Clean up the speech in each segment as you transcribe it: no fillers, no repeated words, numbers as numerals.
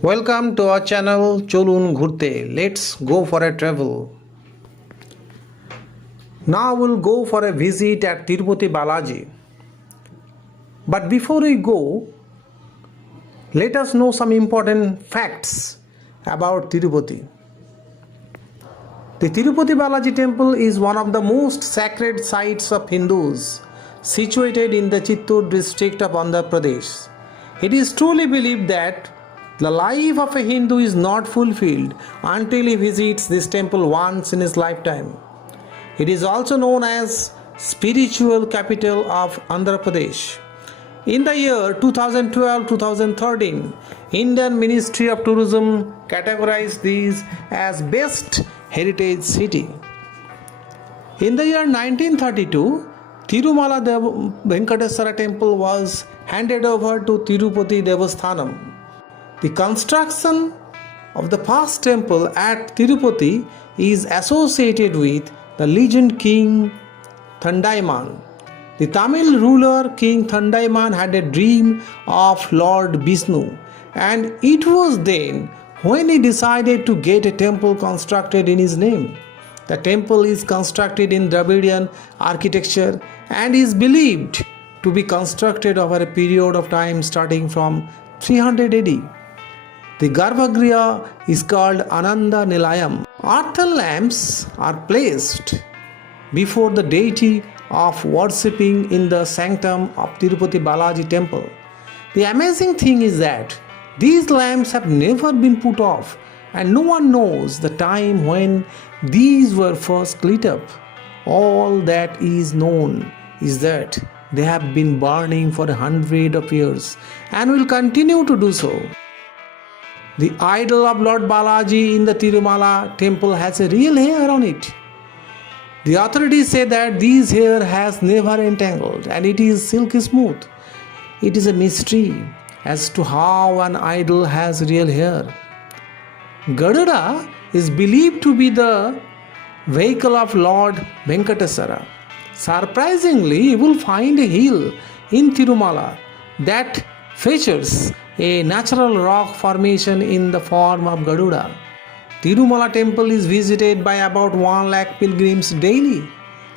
Welcome to our channel Cholun Ghurte. Let's go for a travel. Now we'll go for a visit at Tirupati Balaji. But before we go, let us know some important facts about Tirupati. The Tirupati Balaji temple is one of the most sacred sites of Hindus, situated in the Chittoor district of Andhra Pradesh. It is truly believed that the life of a Hindu is not fulfilled until he visits this temple once in his lifetime. It is also known as spiritual capital of Andhra Pradesh. In the year 2012-2013, Indian Ministry of Tourism categorized these as best heritage city. In the year 1932, Tirumala Venkateswara temple was handed over to Tirupati Devasthanam. The construction of the first temple at Tirupati is associated with the legend King Thandaiman. The Tamil ruler King Thandaiman had a dream of Lord Vishnu, and it was then when he decided to get a temple constructed in his name. The temple is constructed in Dravidian architecture and is believed to be constructed over a period of time starting from 300 AD. The Garbhagriha is called Ananda Nilayam. Earthen lamps are placed before the deity of worshipping in the sanctum of Tirupati Balaji temple. The amazing thing is that these lamps have never been put off, and no one knows the time when these were first lit up. All that is known is that they have been burning for 100 of years and will continue to do so. The idol of Lord Balaji in the Tirumala temple has a real hair on it. The authorities say that this hair has never entangled and it is silky smooth. It is a mystery as to how an idol has real hair. Garuda is believed to be the vehicle of Lord Venkateswara. Surprisingly, you will find a hill in Tirumala that features a natural rock formation in the form of Garuda. Tirumala temple is visited by about 1 lakh pilgrims daily,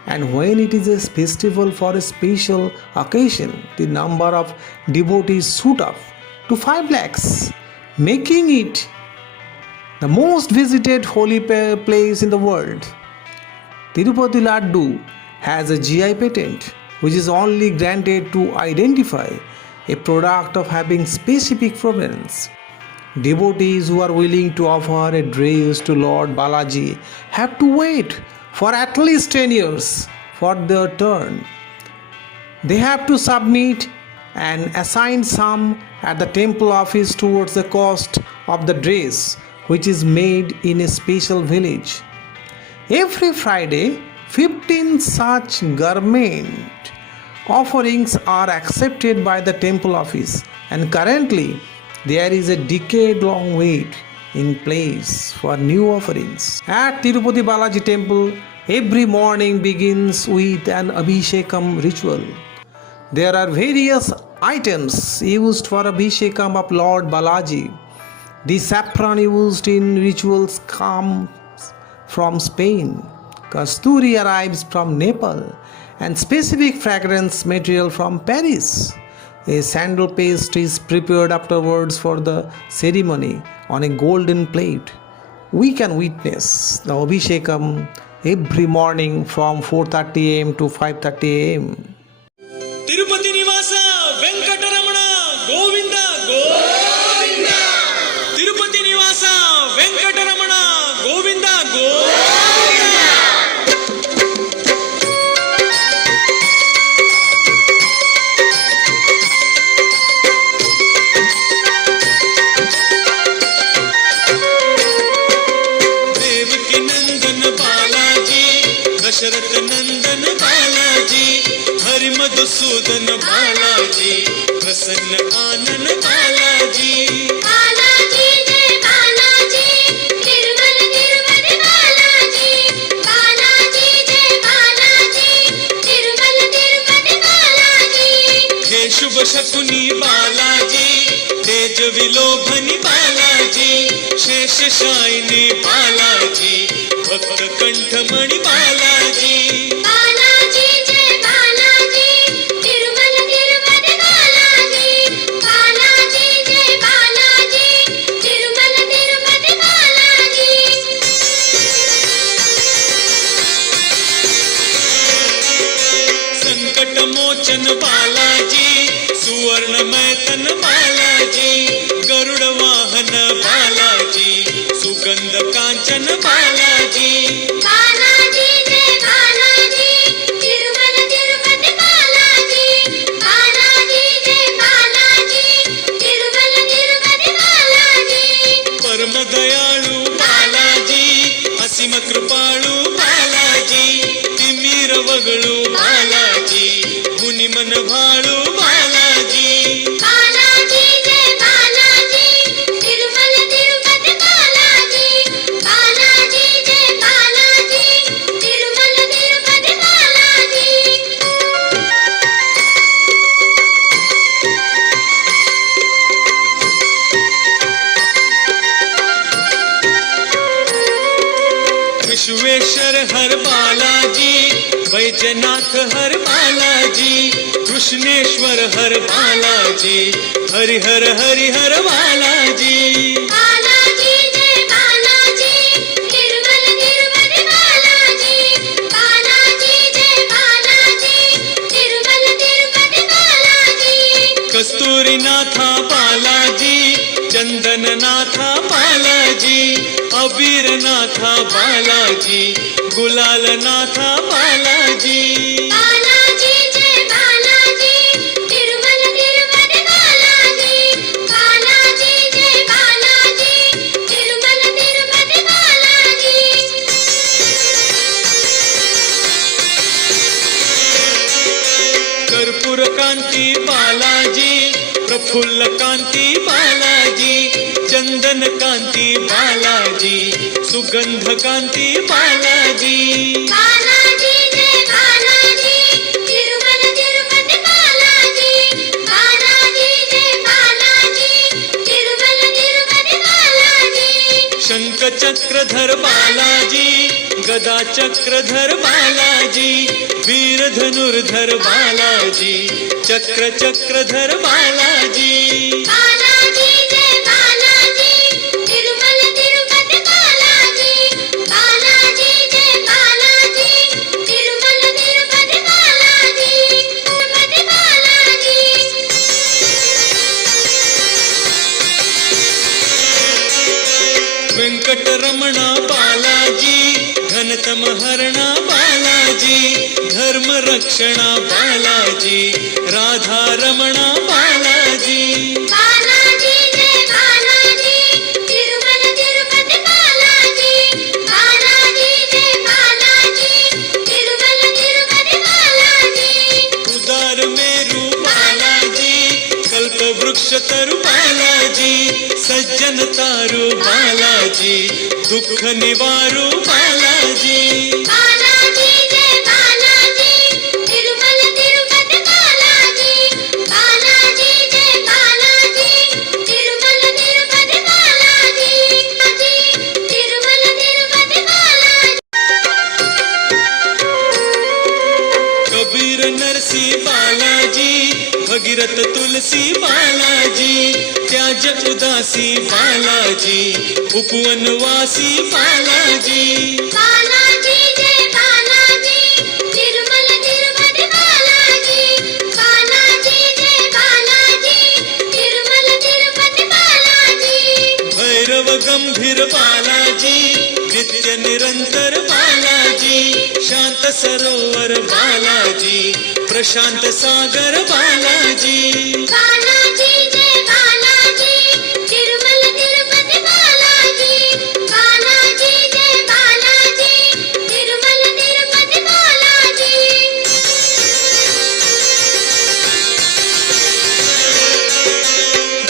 and when it is a festival for a special occasion, the number of devotees shoot up to 5 lakhs, making it the most visited holy place in the world. Tirupati Laddu has a GI patent, which is only granted to identify a product of having specific provenance. Devotees who are willing to offer a dress to Lord Balaji have to wait for at least 10 years for their turn. They have to submit an assigned sum at the temple office towards the cost of the dress, which is made in a special village. Every Friday, 15 such garment offerings are accepted by the temple office, and currently there is a decade-long wait in place for new offerings. At Tirupati Balaji temple, every morning begins with an Abhishekam ritual. There are various items used for Abhishekam of Lord Balaji. The saffron used in rituals comes from Spain. Kasturi arrives from Nepal, and specific fragrance material from Paris. A sandal paste is prepared afterwards for the ceremony on a golden plate. We can witness the Abhishekam every morning from 4:30 am to 5:30 am. Tirupati Nivasa Venkataramana Govinda Govinda. Tirupati Nivasa Venkataramana Govinda Govinda. Dasharath नंदन बालाजी हरि मधुसूदन बालाजी प्रसन्न आनन बालाजी बालाजी जय बालाजी निर्मल निर्मल बालाजी बालाजी जय बालाजी निर्मल निर्मल बालाजी हे शुभ शकुनी बालाजी तेज विलोभनी बालाजी बालाजी शेषशायिनी बालाजी भक्त कंठमणी बालाजी बालाजी जय बालाजी तिरुमल तिरुपति बालाजी बालाजी जय बालाजी तिरुमल तिरुपति बालाजी संकट मोचन बालाजी सुवर्णमय तन बालाजी गरुड वाहन बालाजी सुगंध कांचन बालाजी बालाजी जय बालाजी तिरुमल तिरुपति बालाजी बालाजी जय बालाजी तिरुमल तिरुपति बालाजी परम दयाळू बालाजी असीम कृपाळू बालाजी तिमीर वगळू बालाजी मुनी मन भाळू बालाजी बालाजी जय बालाजी तिरुमल तिरुपति बालाजी बालाजी जय बालाजी तिरुमल तिरुपति बालाजी विश्वेश्वर हर बालाजी वैजनाथ हर बालाजी कृष्णेश्वर हर बालाजी हरिहर हरिहर बालाजी बालाजी जय बालाजी तिरुमल तिरुपति बालाजी बालाजी जय बालाजी तिरुमल तिरुपति बालाजी कस्तुरीनाथा बालाजी चंदननाथा बालाजी अबीरनाथा बालाजी गुलालनाथा बालाजी बालाजी जय बालाजी तिरुमल तिरुपति बालाजी बालाजी जय बालाजी तिरुमल तिरुपति बालाजी कर्पूर कांती बालाजी प्रफुल्ल कांती बालाजी चंदन कांती बालाजी सुगंध कांती बालाजी बालाजी जय बालाजी तिरुमल तिरुपति बालाजी बालाजी जय बालाजी तिरुमल तिरुपति बालाजी शंख चक्रधर बालाजी गदा चक्रधर बालाजी वीर धनुर्धर बालाजी चक्र चक्रधर बालाजी बालाजी जय बालाजी तिरुमल तिरुपति बालाजी बालाजी जय बालाजी तिरुमल तिरुपति बालाजी तिरुपति बालाजी वेंकटरमण बालाजी घनतम हरण बालाजी धर्म रक्षणा बालाजी राधा रमण बालाजी बालाजी जय बालाजी तिरुमल तिरुपति बालाजी बालाजी जय बालाजी तिरुमल तिरुपति बालाजी उदार मेरू बालाजी कल्प वृक्ष तरु बालाजी सज्जन तारू बालाजी दुःख निवारू बालाजी बालाजी जय बालाजी तिरुमल तिरुपति बालाजी बालाजी जय बालाजी तिरुमल तिरुपति बालाजी तिरुमल तिरुपति बालाजी कबीर नरसी बालाजी भगीरथ तुलसी बालाजी त्याज उदासी बालाजी उपवनवासी बालाजी बालाजी जय बालाजी तिरुमल तिरुपति बालाजी बालाजी जय बालाजी तिरुमल तिरुपति बालाजी भैरव गंभीर बालाजी नित्य निरंतर बालाजी शांत सरोवर बालाजी प्रशांत सागर बालाजी बालाजी जय बालाजी तिरुमल तिरुपति बालाजी बालाजी जय बालाजी तिरुमल तिरुपति बालाजी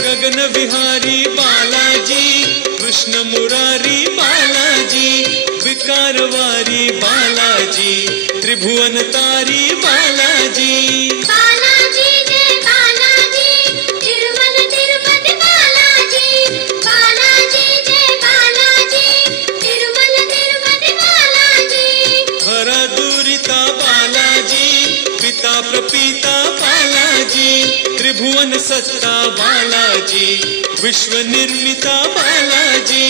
गगन विहारी बालाजी कृष्ण मुरारी बालाजी विकारवारी बालाजी त्रिभुवन तारी बालाजी बालाजी जय बालाजी तिरुमल तिरुपति बालाजी बालाजी त्रिभुवन सत्ता बालाजी, विश्व निर्मिता बालाजी।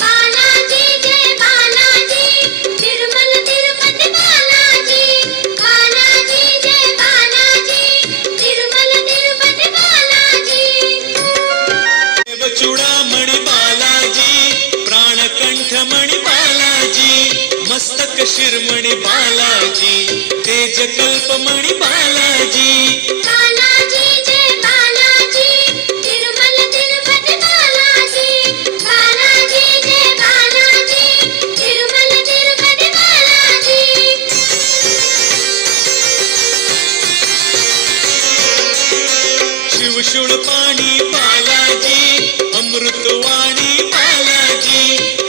बालाजी जय बालाजी, तिरुमल तिरुपति बालाजी। बालाजी जय बालाजी, तिरुमल तिरुपति बालाजी। देव चूड़ामणि बालाजी, प्राणकंठ मणि बालाजी, मस्तक शिरमणि बालाजी, तेज कल्पमणि बालाजी। बालाजी जय बालाजी, तिरुमल तिरुपति बालाजी। बालाजी जय बालाजी, तिरुमल तिरुपति बालाजी। शिव शूळपाणी बालाजी, अमृतवाणी बालाजी,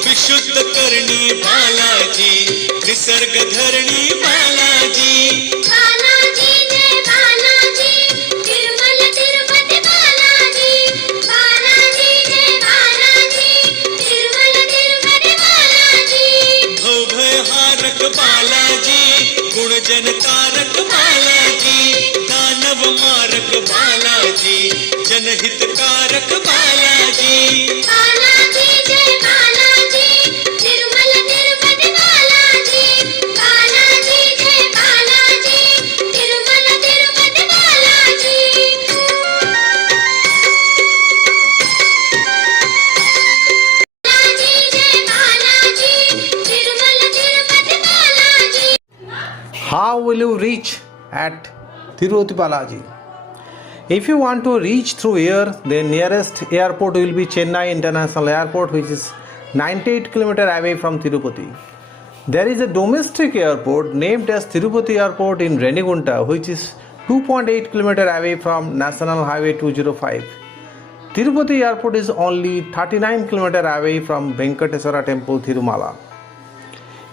विशुद्ध करणी बालाजी, निसर्ग धरणी बालाजी। बालाजी जय बालाजी, तिरुमल तिरुपति बालाजी। बालाजी जय बालाजी, तिरुमल तिरुपति बालाजी। भवभयहारक बालाजी, गुणजनकारक बालाजी, दानव मारक बालाजी, जनहितकारक बालाजी। बालाजी जय बालाजी, तिरुमल तिरुपति बालाजी। बालाजी जय बालाजी, तिरुमल तिरुपति बालाजी। बालाजी जय Balaji, Tirumala Tirupati Balaji. How will you reach at Tirupati Balaji? If you want to reach through air, then nearest airport will be Chennai International Airport, which is 98 km away from Tirupati. There is a domestic airport named as Tirupati Airport in Renigunta, which is 2.8 km away from National Highway 205. Tirupati Airport is only 39 km away from Venkateswara Temple, Tirumala.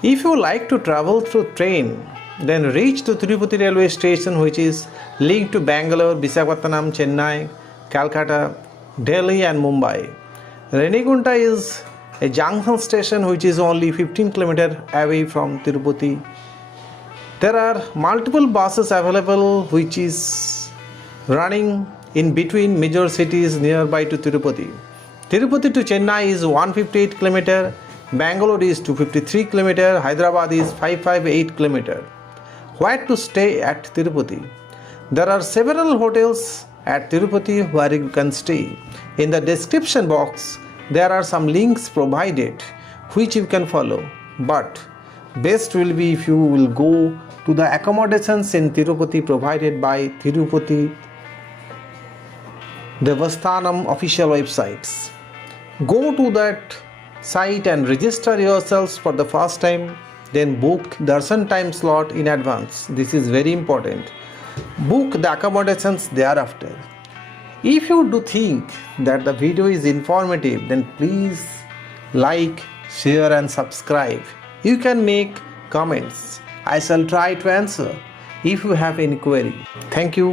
If you like to travel through train, then reach to Tirupati railway station, which is linked to Bangalore, Visakhapatnam, Chennai, Calcutta, Delhi and Mumbai. Renigunta is a junction station which is only 15 km away from Tirupati. There are multiple buses available which is running in between major cities nearby to Tirupati. Tirupati to Chennai is 158 km, Bangalore is 253 km, Hyderabad is 558 km. Where to stay at Tirupati? There are several hotels at Tirupati where you can stay. In the description box, there are some links provided which you can follow. But best will be if you will go to the accommodations in Tirupati provided by Tirupati Devasthanam official websites. Go to that site and register yourselves for the first time, then book darshan time slot in advance. This is very important. Book the accommodations thereafter. If you do think that the video is informative, then please like, share and subscribe. You can make comments. I shall try to answer if you have any query. Thank you.